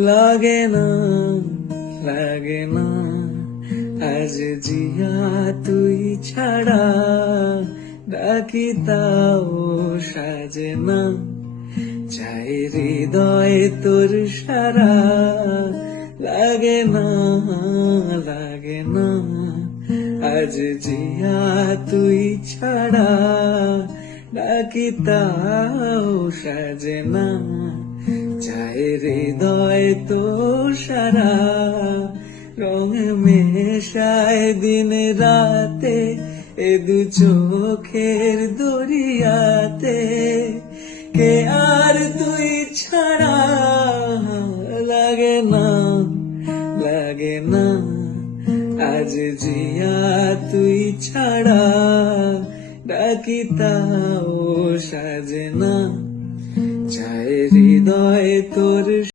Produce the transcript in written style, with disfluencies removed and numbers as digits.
লাগে না লাগে না আজ জিয়া তুই ছাড়া ডাকি তাও সাজে না চাই হৃদয় তোর সারা লাগে না আজ জিয়া তুই ছাড়া ডাকি তাও সাজে না চাই হৃদয় তোর সারা রং মেশায় দিন রাতে এ দু চোখের দরিয়াতে কে আর তুই ছাড়া লাগে না আজ জিয়া তুই ছাড়া ডাকি তাও